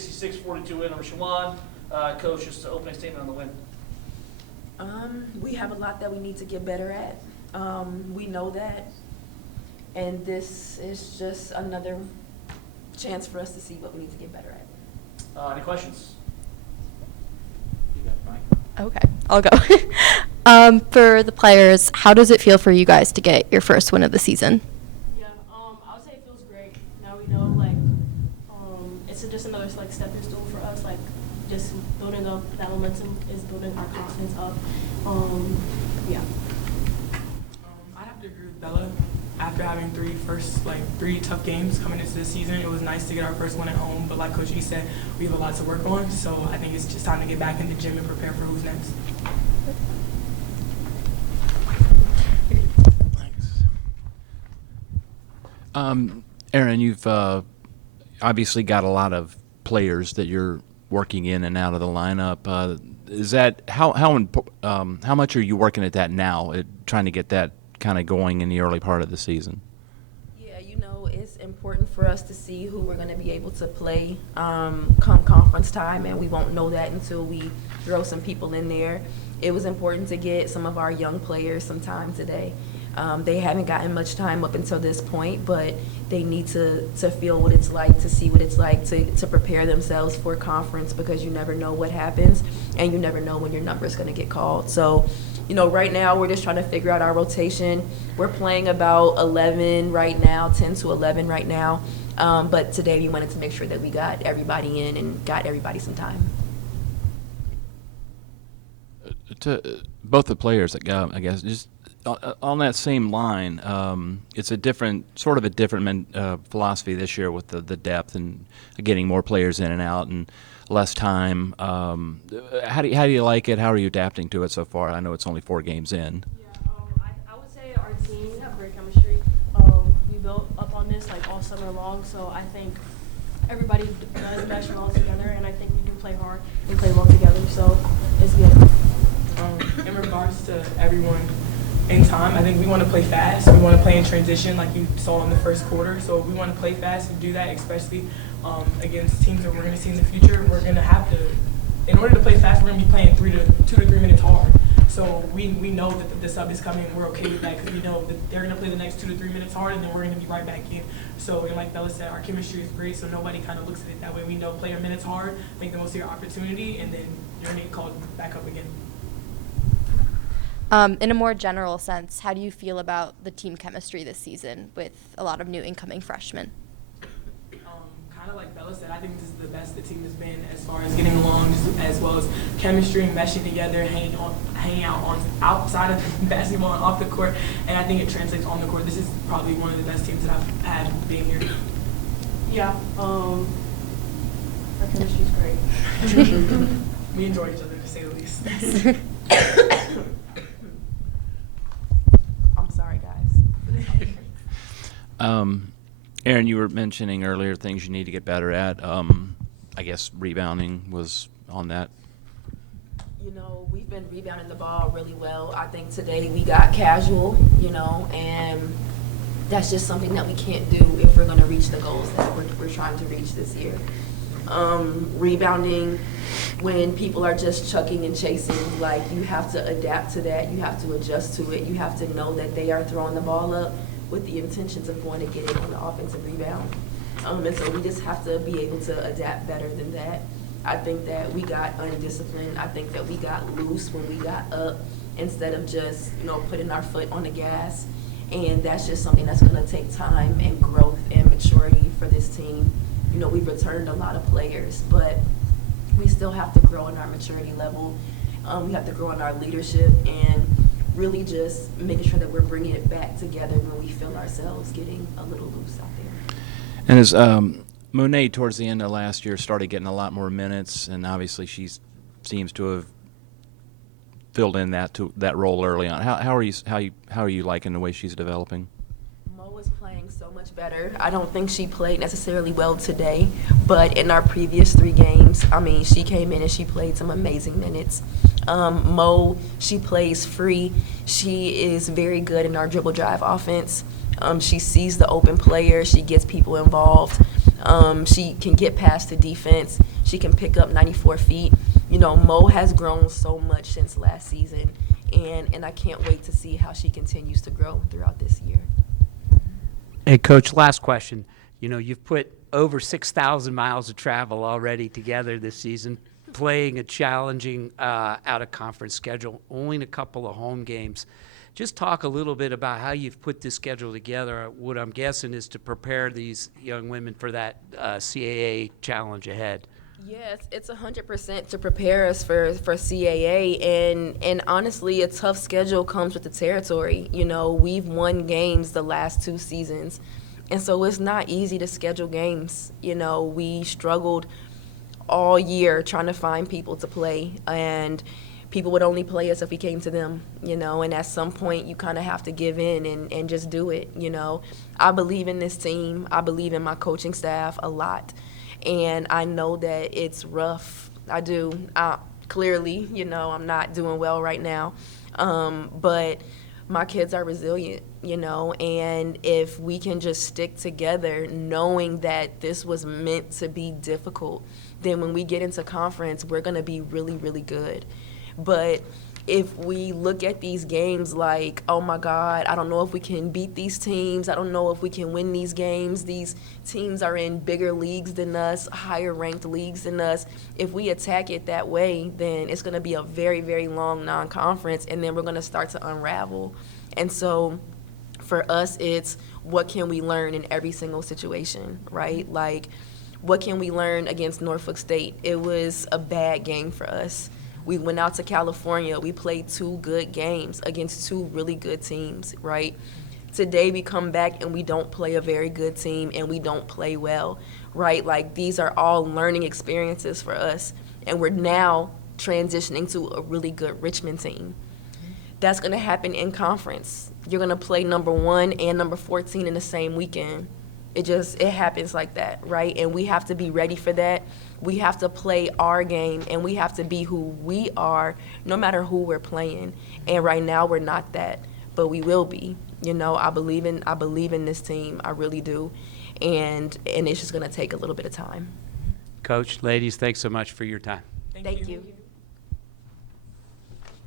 66-42 win over Chowan. Coach, just an opening statement on the win. We have a lot that we need to get better at. We know that. And this is just another chance for us to see what we need to get better at. Any questions? Okay, I'll go. For the players, how does it feel for you guys to get your first win of the season? Yeah, I would say it feels great. Now we know, it's just another stepping stool for us. Just building up that momentum is building our confidence up. Yeah. I'd have to agree with Bella. After having three tough games coming into the season, it was nice to get our first one at home. But like Coach E said, we have a lot to work on. So I think it's just time to get back in the gym and prepare for who's next. Thanks. Erin, you've obviously got a lot of players that you're working in and out of the lineup. Is that how much are you working at that now, trying to get that kind of going in the early part of the season? Yeah, it's important for us to see who we're going to be able to play come conference time, and we won't know that until we throw some people in there. It was important to get some of our young players some time today. They haven't gotten much time up until this point, but they need to feel what it's like, to see what it's like, to prepare themselves for conference, because you never know what happens, and you never know when your number is going to get called. So, right now we're just trying to figure out our rotation. We're playing about 11 right now, 10 to 11 right now. But today we wanted to make sure that we got everybody in and got everybody some time. To both the players that go, I guess, just on that same line, it's a different philosophy this year with the depth and getting more players in and out and less time. How do you like it? How are you adapting to it so far? I know it's only 4 games in. Yeah, I would say our team, we have great chemistry. We built up on this all summer long, so I think everybody does mesh well together, and I think we do play hard and play well together, so it's good. In regards to everyone in time, I think we want to play fast. We want to play in transition like you saw in the first quarter. So we want to play fast and do that, especially against teams that we're going to see in the future. We're going to have to, in order to play fast, we're going to be playing 2 to 3 minutes hard. So we know that the sub is coming. We're okay with that because we know that they're going to play the next 2 to 3 minutes hard, and then we're going to be right back in. So, and like Bella said, our chemistry is great, so nobody kind of looks at it that way. We know play your minutes hard, make the most of your opportunity, and then you're going to get called back up again. In a more general sense, how do you feel about the team chemistry this season with a lot of new incoming freshmen? Kind of like Bella said, I think this is the best the team has been as far as getting along, as well as chemistry and meshing together, hanging out on outside of basketball and off the court, and I think it translates on the court. This is probably one of the best teams that I've had being here. Yeah, our chemistry is great. We enjoy each other, to say the least. I'm sorry, guys. Erin, you were mentioning earlier things you need to get better at. I guess rebounding was on that. We've been rebounding the ball really well. I think today we got casual, and that's just something that we can't do if we're going to reach the goals that we're trying to reach this year. Rebounding, when people are just chucking and chasing, you have to adapt to that. You have to adjust to it. You have to know that they are throwing the ball up with the intentions of going to get it on the offensive rebound. And so we just have to be able to adapt better than that. I think that we got undisciplined. I think that we got loose when we got up instead of just, putting our foot on the gas. And that's just something that's going to take time and growth and maturity for this team. We've returned a lot of players, but we still have to grow in our maturity level. We have to grow in our leadership and really just making sure that we're bringing it back together when we feel ourselves getting a little loose out there. And as Monet, towards the end of last year, started getting a lot more minutes, and obviously she seems to have filled in that role early on. How are you liking the way she's developing? Mo is playing so much better. I don't think she played necessarily well today, but in our previous 3 games, she came in and she played some amazing minutes. Mo, she plays free. She is very good in our dribble drive offense. She sees the open player. She gets people involved. She can get past the defense. She can pick up 94 feet. You know, Mo has grown so much since last season, and I can't wait to see how she continues to grow throughout this year. Hey, Coach, last question. You know, you've put over 6,000 miles of travel already together this season, playing a challenging out-of-conference schedule, only a couple of home games. Just talk a little bit about how you've put this schedule together. What I'm guessing is to prepare these young women for that CAA challenge ahead. Yes, it's 100% to prepare us for CAA, and honestly, a tough schedule comes with the territory. You know, we've won games the last 2 seasons, and so it's not easy to schedule games. You know, we struggled all year trying to find people to play, and people would only play us if we came to them, you know, and at some point you kind of have to give in and just do it, you know. I believe in this team. I believe in my coaching staff a lot, and I know that it's rough. I do. Clearly, you know, I'm not doing well right now, but my kids are resilient, you know, and if we can just stick together knowing that this was meant to be difficult, then when we get into conference, we're going to be really, really good. But if we look at these games like, oh my God, I don't know if we can beat these teams, I don't know if we can win these games, these teams are in bigger leagues than us, higher ranked leagues than us, if we attack it that way, then it's going to be a very, very long non-conference, and then we're going to start to unravel. And so for us, it's what can we learn in every single situation, right? Like, what can we learn against Norfolk State? It was a bad game for us. We went out to California. We played 2 good games against 2 really good teams, right? Today we come back and we don't play a very good team and we don't play well, right? Like, these are all learning experiences for us, and we're now transitioning to a really good Richmond team. That's going to happen in conference. You're going to play number 1 and number 14 in the same weekend. It happens like that, right? And we have to be ready for that. We have to play our game, and we have to be who we are, no matter who we're playing. And right now, we're not that, but we will be. You know, I believe in this team. I really do, and it's just going to take a little bit of time. Coach, ladies, thanks so much for your time. Thank you.